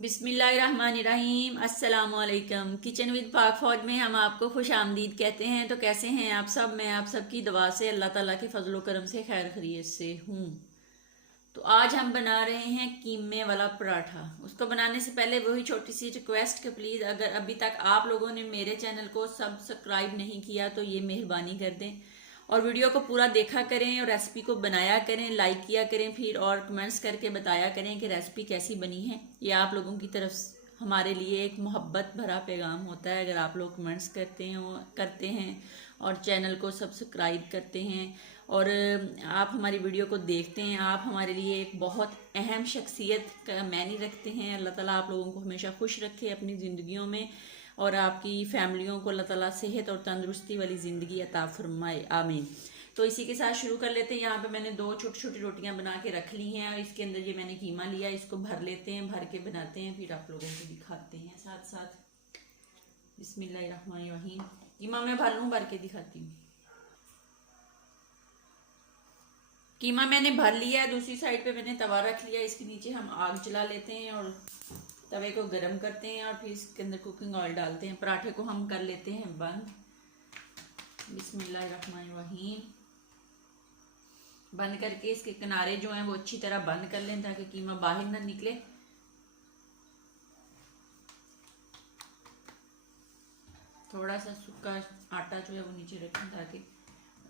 बिस्मिल्लाहिर्रहमानिर्रहीम। अस्सलामुअलैकुम। Kitchen with पाक फौज में हम आपको खुश आमदीद कहते हैं। तो कैसे हैं आप सब? मैं आप सबकी दुआ से अल्लाह ताला के फजलो करम से खैर खैरियत से हूँ। तो आज हम बना रहे हैं कीमे वाला पराठा। उसको बनाने से पहले वही छोटी सी रिक्वेस्ट कि प्लीज़ अगर अभी तक आप लोगों ने मेरे चैनल को सब्सक्राइब नहीं किया तो ये मेहरबानी कर दें और वीडियो को पूरा देखा करें और रेसिपी को बनाया करें, लाइक किया करें, फिर और कमेंट्स करके बताया करें कि रेसिपी कैसी बनी है। ये आप लोगों की तरफ हमारे लिए एक मोहब्बत भरा पैगाम होता है अगर आप लोग कमेंट्स करते हैं और चैनल को सब्सक्राइब करते हैं और आप हमारी वीडियो को देखते हैं। आप हमारे लिए एक बहुत अहम शख्सियत का मायने रखते हैं। अल्लाह ताला आप लोगों को हमेशा खुश रखे अपनी ज़िंदगियों में और आपकी फैमिलियों को अल्लाह ताला सेहत और तंदुरुस्ती वाली ज़िंदगी अता फरमाए, आमीन। तो इसी के साथ शुरू कर लेते हैं। यहाँ पे मैंने 2 छोटी छोटी रोटियां बना के रख ली हैं और इसके अंदर ये मैंने कीमा लिया, इसको भर लेते हैं, भर के बनाते हैं, फिर आप लोगों को दिखाते हैं साथ साथ। बिस्मिल्लाहिर्रहमानिर्रहीम। कीमा मैं भर के दिखाती हूँ। कीमा मैंने भर लिया है। दूसरी साइड पे मैंने तवा रख लिया, इसके नीचे हम आग जला लेते हैं और तवे को गरम करते हैं और फिर इसके अंदर कुकिंग ऑयल डालते हैं। पराठे को हम कर लेते हैं बंद। बिस्मिल्लाहिर्रहमानिर्रहीम। बंद करके इसके किनारे जो हैं वो अच्छी तरह बंद कर लें ताकि कीमा बाहर ना निकले। थोड़ा सा सूखा आटा जो है वो नीचे रखें ताकि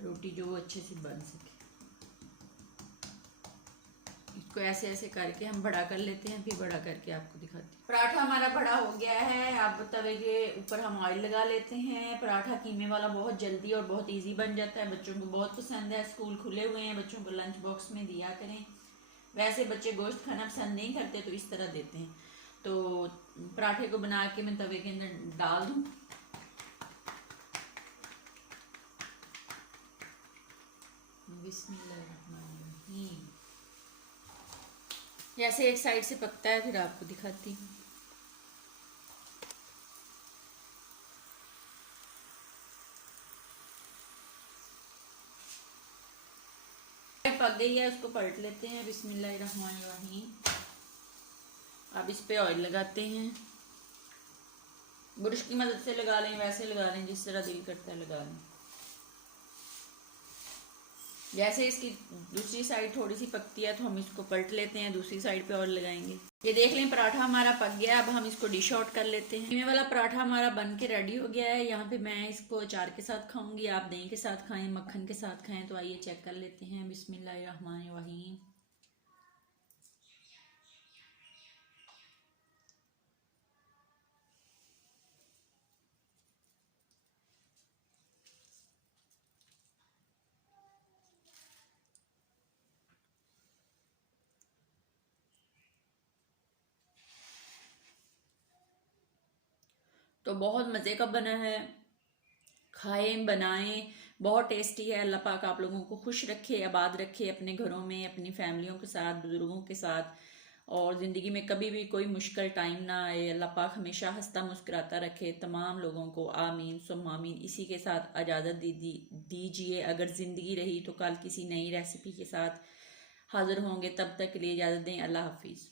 रोटी जो वो अच्छे से बन सके। इसको ऐसे ऐसे करके हम बड़ा कर लेते हैं, फिर बड़ा करके आपको दिखाते हैं। पराठा हमारा बड़ा हो गया है। अब तवे के ऊपर हम ऑयल लगा लेते हैं। पराठा कीमे वाला बहुत जल्दी और बहुत इजी बन जाता है। बच्चों को बहुत पसंद है। स्कूल खुले हुए हैं, बच्चों को लंच बॉक्स में दिया करें। वैसे बच्चे गोश्त खाना पसंद नहीं करते तो इस तरह देते हैं। तो पराठे को बना के मैं तवे के अंदर डाल दूँ। बिस्मिल्लाहिर्रहमानिर्रहीम। जैसे एक साइड से पकता है फिर आपको दिखाती हूँ। पक गई है, उसको पलट लेते हैं। बिस्मिल्लाहिर्रहमानिर्रहीम। अब इस पे ऑयल लगाते हैं। ब्रश की मदद से लगा लें, वैसे लगा लें जिस तरह दिल करता है लगा लें। जैसे इसकी दूसरी साइड थोड़ी सी पकती है तो हम इसको पलट लेते हैं, दूसरी साइड पे और लगाएंगे। ये देख लें पराठा हमारा पक गया। अब हम इसको डिश आउट कर लेते हैं। कीमे वाला पराठा हमारा बन के रेडी हो गया है। यहाँ पे मैं इसको अचार के साथ खाऊंगी, आप दही के साथ खाएं, मक्खन के साथ खाएं। तो आइए चेक कर लेते हैं। बिस्मिल्लाहिर्रहमानिर्रहीम। तो बहुत मज़े का बना है, खाएं बनाएं, बहुत टेस्टी है। अल्लाह पाक आप लोगों को खुश रखे, आबाद रखे अपने घरों में, अपनी फैमिलियों के साथ, बुजुर्गों के साथ, और ज़िंदगी में कभी भी कोई मुश्किल टाइम ना आए। अल्लाह पाक हमेशा हंसता मुस्कुराता रखे तमाम लोगों को, आमीन सुम्मा आमीन। इसी के साथ इजाज़त दीजिए। अगर ज़िंदगी रही तो कल किसी नई रेसिपी के साथ हाज़िर होंगे। तब तक के लिए इजाज़त दें। अल्लाह हाफिज़।